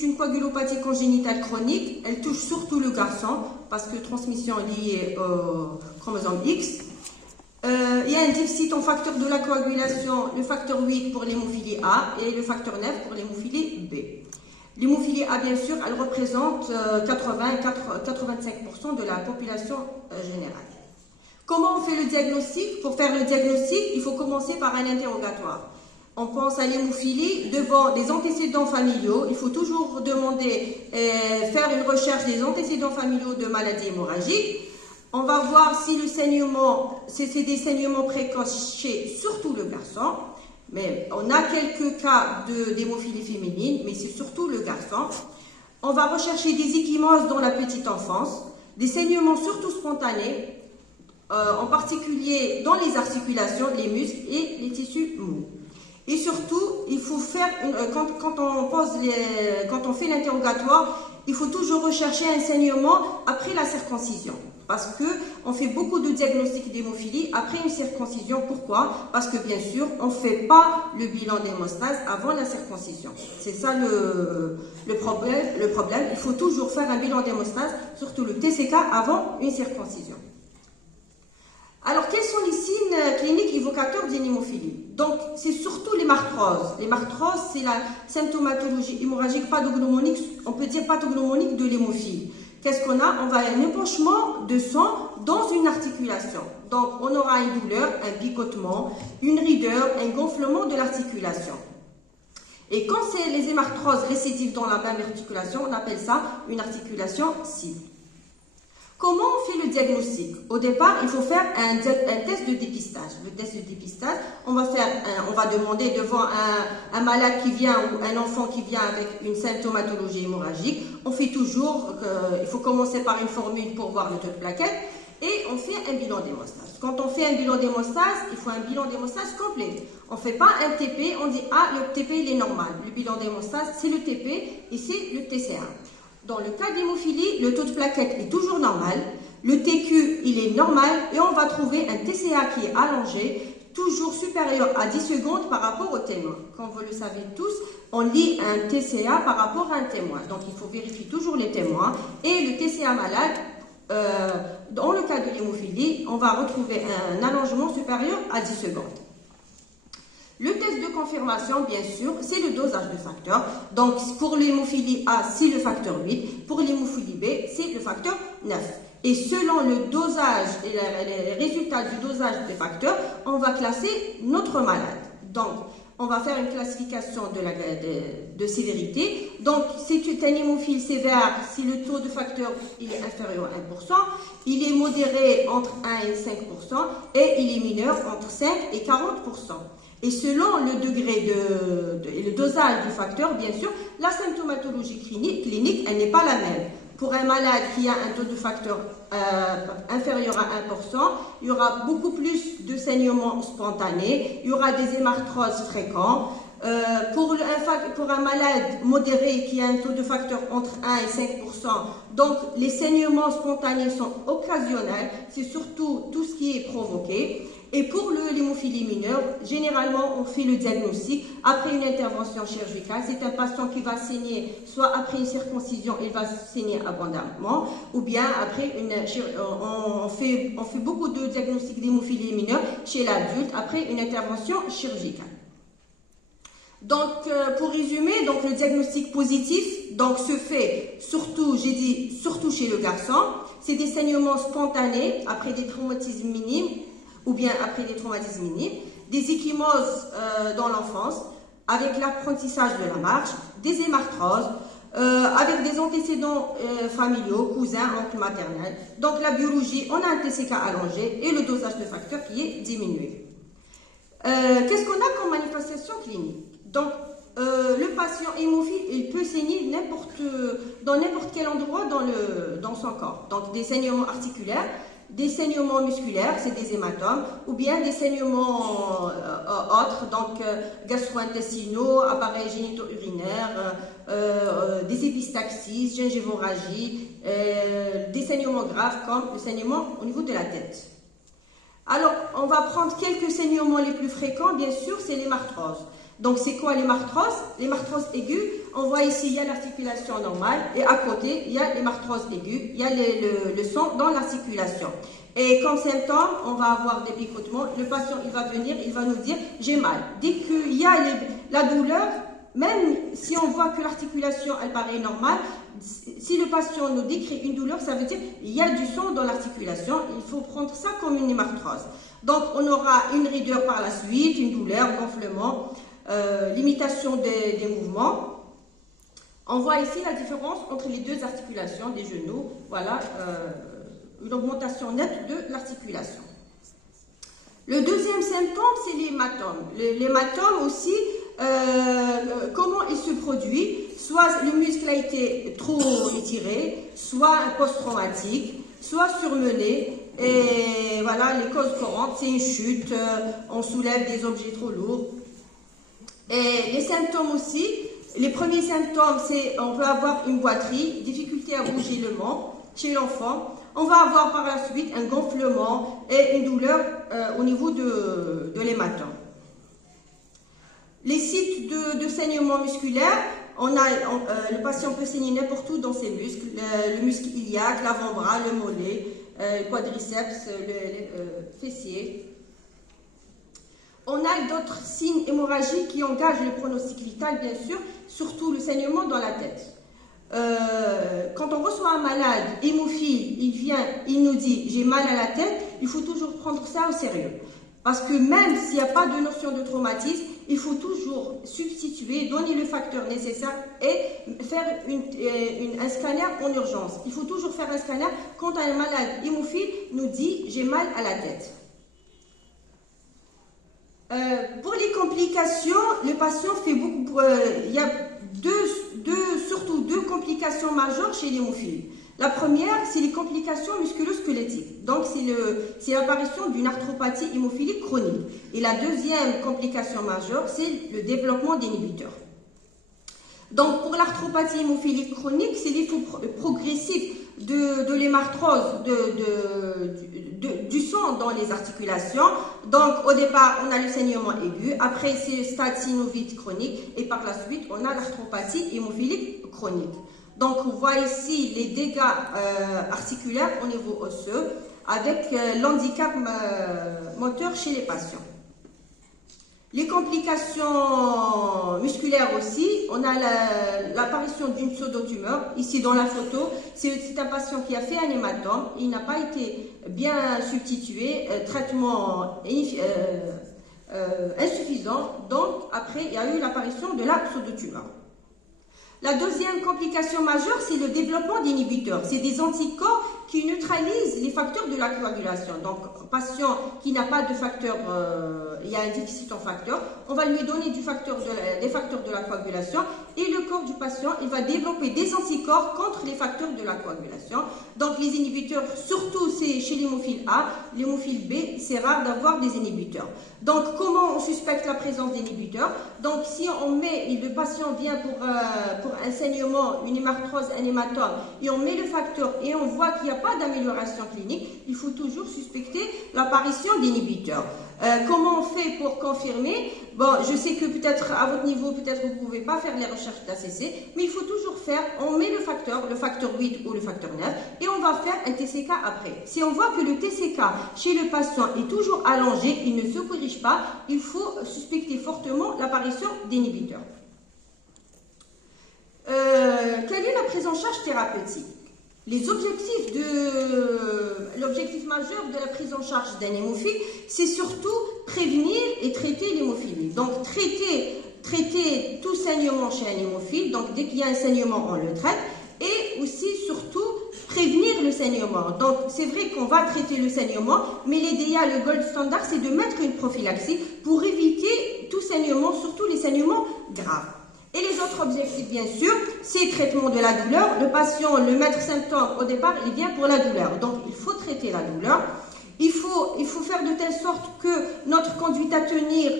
c'est une coagulopathie congénitale chronique. Elle touche surtout le garçon parce que transmission liée au chromosome X. Il y a un déficit en facteur de la coagulation, le facteur 8 pour l'hémophilie A et le facteur 9 pour l'hémophilie B. L'hémophilie A, bien sûr, elle représente 85% de la population générale. Comment on fait le diagnostic? Pour faire le diagnostic, il faut commencer par un interrogatoire. On pense à l'hémophilie devant des antécédents familiaux. Il faut toujours demander, faire une recherche des antécédents familiaux de maladies hémorragiques. On va voir si le saignement, c'est des saignements précoces chez surtout le garçon. Mais on a quelques cas d'hémophilie féminine, mais c'est surtout le garçon. On va rechercher des ecchymoses dans la petite enfance, des saignements surtout spontanés, en particulier dans les articulations, les muscles et les tissus mous. Et surtout, il faut faire, quand on fait l'interrogatoire, il faut toujours rechercher un saignement après la circoncision. Parce qu'on fait beaucoup de diagnostics d'hémophilie après une circoncision. Pourquoi? Parce que bien sûr, on ne fait pas le bilan d'hémostase avant la circoncision. C'est ça le problème. Il faut toujours faire un bilan d'hémostase, surtout le TCK, avant une circoncision. Alors, quels sont les signes cliniques évocateurs d'une hémophilie? Donc, c'est surtout les marthroses. Les marthroses, c'est la symptomatologie hémorragique pathognomonique, on peut dire pathognomonique de l'hémophilie. Qu'est-ce qu'on a? On va avoir un épanchement de sang dans une articulation. Donc, on aura une douleur, un picotement, une raideur, un gonflement de l'articulation. Et quand c'est les hémarthroses récidives dans la même articulation, on appelle ça une articulation cible. Comment on fait le diagnostic? Au départ, il faut faire un test de dépistage. Le test de dépistage, on va demander devant un malade qui vient ou un enfant qui vient avec une symptomatologie hémorragique. On fait toujours, il faut commencer par une formule pour voir le taux de plaquettes et on fait un bilan d'hémostase. Quand on fait un bilan d'hémostase, il faut un bilan d'hémostase complet. On ne fait pas un TP, on dit ah le TP il est normal. Le bilan d'hémostase c'est le TP et c'est le TCA. Dans le cas d'hémophilie, le taux de plaquettes est toujours normal, le TQ il est normal et on va trouver un TCA qui est allongé, toujours supérieur à 10 secondes par rapport au témoin. Comme vous le savez tous, on lit un TCA par rapport à un témoin. Donc il faut vérifier toujours les témoins et le TCA malade, dans le cas de l'hémophilie, on va retrouver un allongement supérieur à 10 secondes. Le test de confirmation, bien sûr, c'est le dosage de facteur. Donc, pour l'hémophilie A, c'est le facteur 8. Pour l'hémophilie B, c'est le facteur 9. Et selon le dosage et les résultats du dosage des facteurs, on va classer notre malade. Donc, on va faire une classification de sévérité. Donc, c'est un hémophile sévère si le taux de facteur il est inférieur à 1%. Il est modéré entre 1 et 5%. Et il est mineur entre 5 et 40%. Et selon le degré et le dosage du facteur, bien sûr, la symptomatologie clinique, elle n'est pas la même. Pour un malade qui a un taux de facteur inférieur à 1%, il y aura beaucoup plus de saignements spontanés, il y aura des hémarthroses fréquents. Pour un malade modéré qui a un taux de facteur entre 1 et 5%, donc les saignements spontanés sont occasionnels, c'est surtout tout ce qui est provoqué. Et pour l'hémophilie mineure, généralement, on fait le diagnostic après une intervention chirurgicale. C'est un patient qui va saigner, soit après une circoncision, il va saigner abondamment, ou bien après on fait beaucoup de diagnostics d'hémophilie mineure chez l'adulte après une intervention chirurgicale. Donc, pour résumer, donc le diagnostic positif se fait surtout, j'ai dit surtout chez le garçon. C'est des saignements spontanés après des traumatismes minimes, ou bien après des traumatismes minimes, des ecchymoses dans l'enfance, avec l'apprentissage de la marche, des hémarthroses, avec des antécédents familiaux, cousins, oncles maternels. Donc la biologie, on a un TCK allongé et le dosage de facteurs qui est diminué. Qu'est-ce qu'on a comme manifestation clinique? Donc le patient hémophile, il peut saigner dans n'importe quel endroit dans son corps. Donc des saignements articulaires, des saignements musculaires, c'est des hématomes, ou bien des saignements autres, donc gastro-intestinaux, appareils génito-urinaires, des épistaxis, gingivorragie, des saignements graves comme le saignement au niveau de la tête. Alors, on va prendre quelques saignements les plus fréquents, bien sûr, c'est l'hémarthrose. Donc, c'est quoi l'hémarthrose? L'hémarthrose aiguë, on voit ici, il y a l'articulation normale et à côté, il y a l'hémarthrose aiguë, il y a le sang dans l'articulation. Et comme symptôme, on va avoir des picotements. Le patient, il va venir, il va nous dire « j'ai mal ». Dès qu'il y a la douleur, même si on voit que l'articulation, elle paraît normale, si le patient nous décrit une douleur, ça veut dire qu'il y a du sang dans l'articulation. Il faut prendre ça comme une hémarthrose. Donc, on aura une raideur par la suite, une douleur, gonflement, limitation des mouvements. On voit ici la différence entre les deux articulations des genoux. Voilà, une augmentation nette de l'articulation. Le deuxième symptôme, c'est l'hématome. L'hématome aussi, comment il se produit? Soit le muscle a été trop étiré, soit post-traumatique, soit surmené. Et voilà, les causes courantes, c'est une chute, on soulève des objets trop lourds. Et les symptômes aussi, les premiers symptômes, c'est on peut avoir une boiterie, difficulté à bouger le menton chez l'enfant. On va avoir par la suite un gonflement et une douleur au niveau de l'hématome. Les sites de saignement musculaire, le patient peut saigner n'importe où dans ses muscles, le muscle iliaque, l'avant-bras, le mollet, le quadriceps, le fessier. On a d'autres signes hémorragiques qui engagent le pronostic vital, bien sûr, surtout le saignement dans la tête. Quand on reçoit un malade hémophile, il vient, il nous dit « j'ai mal à la tête », il faut toujours prendre ça au sérieux. Parce que même s'il n'y a pas de notion de traumatisme, il faut toujours substituer, donner le facteur nécessaire et faire un scanner en urgence. Il faut toujours faire un scanner quand un malade hémophile nous dit « j'ai mal à la tête ». Pour les complications, le patient fait beaucoup. Il y a surtout deux complications majeures chez l'hémophile. La première, c'est les complications musculo-squelettiques. Donc, c'est l'apparition d'une arthropathie hémophilique chronique. Et la deuxième complication majeure, c'est le développement d'inhibiteurs. Donc, pour l'arthropathie hémophilique chronique, c'est l'effet progressif de l'hémarthrose, du sang dans les articulations. Donc, au départ, on a le saignement aigu. Après, c'est le stade synovite chronique. Et par la suite, on a l'arthropathie hémophilique chronique. Donc, on voit ici les dégâts articulaires au niveau osseux avec l'handicap moteur chez les patients. Les complications musculaires aussi, on a l'apparition d'une pseudotumeur. Ici dans la photo, c'est un patient qui a fait un hématome, il n'a pas été bien substitué, traitement insuffisant, donc après il y a eu l'apparition de la pseudotumeur. La deuxième complication majeure, c'est le développement d'inhibiteurs. C'est des anticorps qui neutralisent les facteurs de la coagulation. Donc, patient qui n'a pas de facteur, il y a un déficit en facteur, on va lui donner des facteurs de la coagulation et le corps du patient, il va développer des anticorps contre les facteurs de la coagulation. Donc, les inhibiteurs, surtout c'est chez l'hémophile A, l'hémophile B, c'est rare d'avoir des inhibiteurs. Donc, comment on suspecte la présence d'inhibiteurs? Donc, si on met, le patient vient pour un saignement, une hémarthrose, un hématome, et on met le facteur et on voit qu'il n'y a pas d'amélioration clinique, il faut toujours suspecter l'apparition d'inhibiteurs. Comment on fait pour confirmer? Bon, je sais que peut-être à votre niveau, peut-être vous ne pouvez pas faire les recherches d'ACC, mais il faut toujours faire, on met le facteur 8 ou le facteur 9, et on va faire un TCK après. Si on voit que le TCK chez le patient est toujours allongé, il ne se corrige pas, il faut suspecter fortement l'apparition d'inhibiteurs. Quelle est la prise en charge thérapeutique? L'objectif majeur de la prise en charge d'un hémophile, c'est surtout prévenir et traiter l'hémophilie. Donc, traiter tout saignement chez un hémophile, donc dès qu'il y a un saignement, on le traite, et aussi, surtout, prévenir le saignement. Donc, c'est vrai qu'on va traiter le saignement, mais l'idéal, le gold standard, c'est de mettre une prophylaxie pour éviter tout saignement, surtout les saignements graves. Et les autres objectifs, bien sûr, c'est le traitement de la douleur. Le patient, le maître symptôme, au départ, il vient pour la douleur. Donc, il faut traiter la douleur. Il faut faire de telle sorte que notre conduite à tenir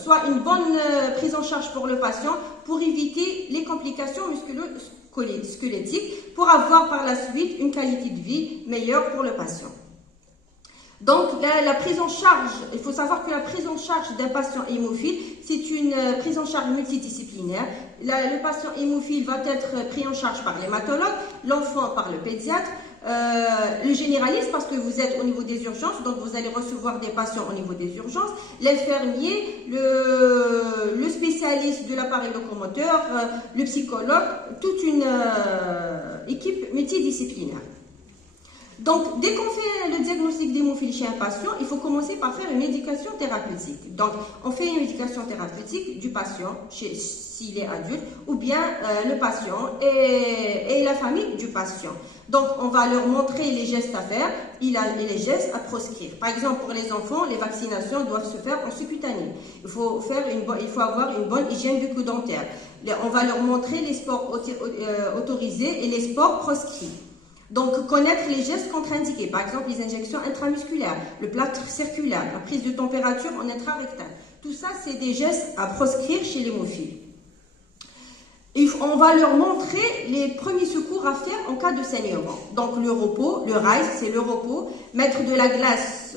soit une bonne prise en charge pour le patient pour éviter les complications musculo-squelettiques, pour avoir par la suite une qualité de vie meilleure pour le patient. Donc, la prise en charge, il faut savoir que la prise en charge d'un patient hémophile, c'est une prise en charge multidisciplinaire. Le patient hémophile va être pris en charge par l'hématologue, l'enfant par le pédiatre, le généraliste parce que vous êtes au niveau des urgences, donc vous allez recevoir des patients au niveau des urgences, l'infirmier, le spécialiste de l'appareil locomoteur, le psychologue, toute une équipe multidisciplinaire. Donc, dès qu'on fait le diagnostic d'hémophilie chez un patient, il faut commencer par faire une éducation thérapeutique. Donc, on fait une éducation thérapeutique du patient, s'il est adulte, ou bien le patient et la famille du patient. Donc, on va leur montrer les gestes à faire et les gestes à proscrire. Par exemple, pour les enfants, les vaccinations doivent se faire en subcutané. Il faut avoir une bonne hygiène bucco-dentaire. On va leur montrer les sports autorisés et les sports proscrits. Donc, connaître les gestes contre-indiqués, par exemple les injections intramusculaires, le plâtre circulaire, la prise de température en intrarectal. Tout ça, c'est des gestes à proscrire chez l'hémophile. On va leur montrer les premiers secours à faire en cas de saignement. Donc, le repos, le RICE, c'est le repos, mettre de la glace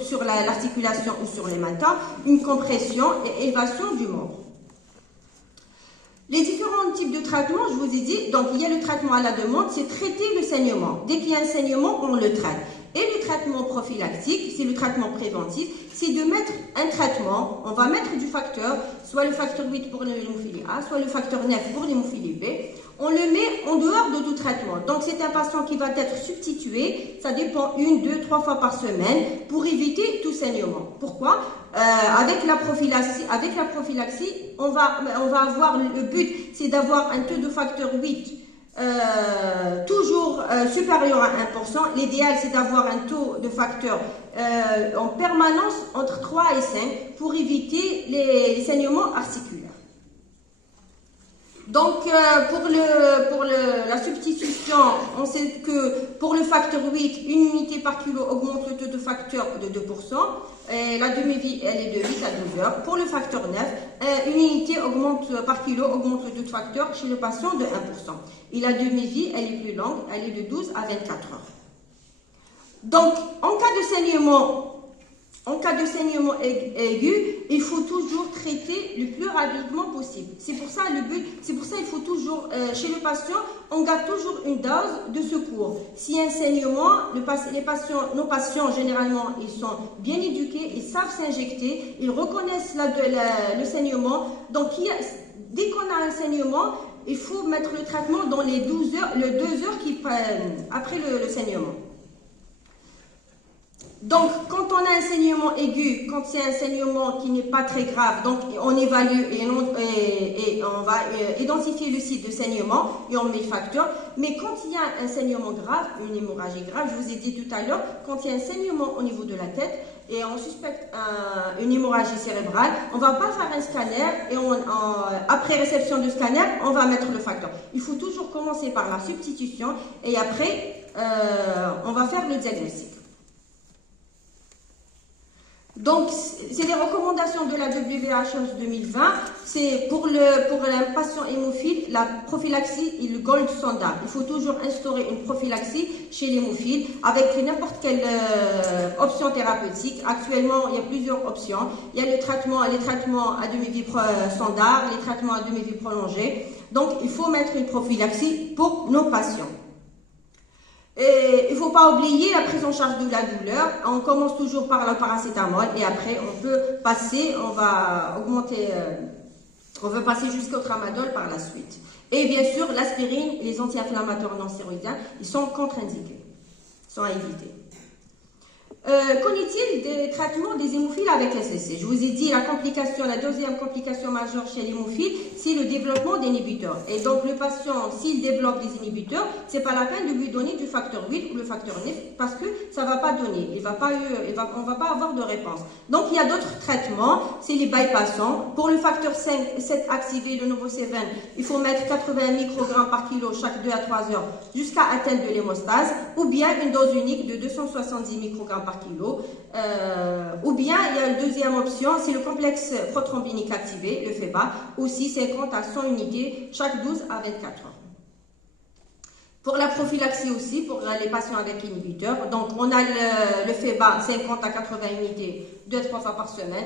sur l'articulation ou sur les matins, une compression et élévation du membre. Les différents types de traitements, je vous ai dit, donc il y a le traitement à la demande, c'est traiter le saignement. Dès qu'il y a un saignement, on le traite. Et le traitement prophylactique, c'est le traitement préventif, c'est de mettre un traitement, on va mettre du facteur, soit le facteur 8 pour l'hémophilie A, soit le facteur 9 pour l'hémophilie B. On le met en dehors de tout traitement. Donc c'est un patient qui va être substitué, ça dépend 1, 2, 3 fois par semaine pour éviter tout saignement. Pourquoi ? Avec la prophylaxie, on va avoir le but, c'est d'avoir un taux de facteur 8 toujours supérieur à 1%. L'idéal, c'est d'avoir un taux de facteur en permanence entre 3 et 5 pour éviter les saignements articulaires. Donc, pour la substitution, on sait que pour le facteur 8, une unité par kilo augmente le taux de facteur de 2%. Et la demi-vie, elle est de 8 à 12 heures. Pour le facteur 9, une unité par kilo augmente le taux de facteur chez le patient de 1%. Et la demi-vie, elle est plus longue, elle est de 12 à 24 heures. Donc, en cas de saignement aigu, il faut toujours traiter le plus rapidement possible. C'est pour ça il faut toujours, chez le patient, on garde toujours une dose de secours. S'il y a un saignement, nos patients, généralement, ils sont bien éduqués, ils savent s'injecter, ils reconnaissent le saignement. Donc, dès qu'on a un saignement, il faut mettre le traitement dans les 2 heures après le saignement. Donc, quand on a un saignement aigu, quand c'est un saignement qui n'est pas très grave, donc on évalue et on va identifier le site de saignement et on met le facteur. Mais quand il y a un saignement grave, une hémorragie grave, je vous ai dit tout à l'heure, quand il y a un saignement au niveau de la tête et on suspecte une hémorragie cérébrale, on ne va pas faire un scanner et après réception du scanner, on va mettre le facteur. Il faut toujours commencer par la substitution et après, on va faire le diagnostic. Donc, c'est les recommandations de la WHO 2020. C'est pour un patient hémophile, la prophylaxie est le gold standard. Il faut toujours instaurer une prophylaxie chez l'hémophile avec n'importe quelle option thérapeutique. Actuellement, il y a plusieurs options. Il y a les traitements à demi-vie standard, les traitements à demi-vie prolongée. Donc, il faut mettre une prophylaxie pour nos patients. Et il ne faut pas oublier la prise en charge de la douleur. On commence toujours par le paracétamol et après on peut passer, on va passer jusqu'au tramadol par la suite. Et bien sûr, l'aspirine et les anti-inflammatoires non stéroïdiens, ils sont contre-indiqués, sont à éviter. Qu'en est-il des traitements des hémophiles avec SSC? Je vous ai dit la deuxième complication majeure chez l'hémophile, c'est le développement d'inhibiteurs. Et donc le patient, s'il développe des inhibiteurs, c'est pas la peine de lui donner du facteur 8 ou le facteur 9 parce que ça va pas donner. On va pas avoir de réponse. Donc il y a d'autres traitements, c'est les bypassants. Pour le facteur 7 activé, le Novoseven, il faut mettre 80 microgrammes par kilo chaque 2 à 3 heures jusqu'à atteindre de l'hémostase, ou bien une dose unique de 270 microgrammes par kilo, ou bien il y a une deuxième option, c'est le complexe prothrombinique activé, le FEBA, aussi 50 à 100 unités chaque 12 à 24 heures. Pour la prophylaxie aussi, pour les patients avec inhibiteurs, donc on a le FEBA 50 à 80 unités 2-3 fois par semaine.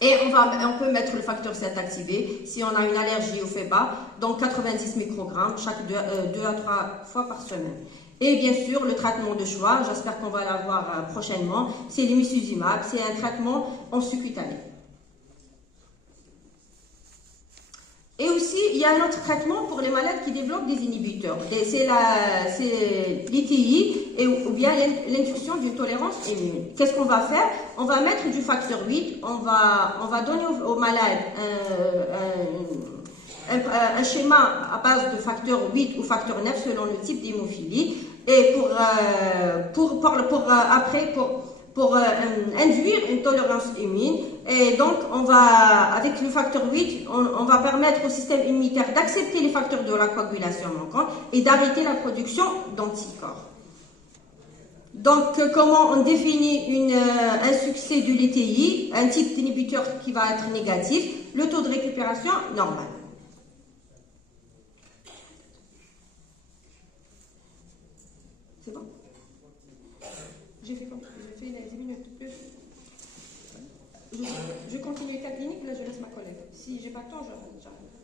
Et on peut mettre le facteur 7 activé si on a une allergie au FEBA, donc 90 microgrammes chaque 2 à 3 fois par semaine. Et bien sûr, le traitement de choix, j'espère qu'on va l'avoir prochainement, c'est l'imicizumab, c'est un traitement en sous-cutané. Et aussi, il y a un autre traitement pour les malades qui développent des inhibiteurs. C'est l'ITI ou bien l'induction d'une tolérance immune. Qu'est-ce qu'on va faire? On va mettre du facteur 8, on va donner aux malades un schéma à base de facteur 8 ou facteur 9 selon le type d'hémophilie. Et pour induire une tolérance immune. Et donc, avec le facteur 8, on va permettre au système immunitaire d'accepter les facteurs de la coagulation manquante et d'arrêter la production d'anticorps. Donc, comment on définit un succès de l'ETI? Un type d'inhibiteur qui va être négatif, le taux de récupération normal. C'est bon? J'ai fait 10 minutes. Je continue ta clinique, là je laisse ma collègue. Si j'ai pas le temps, j'arrête.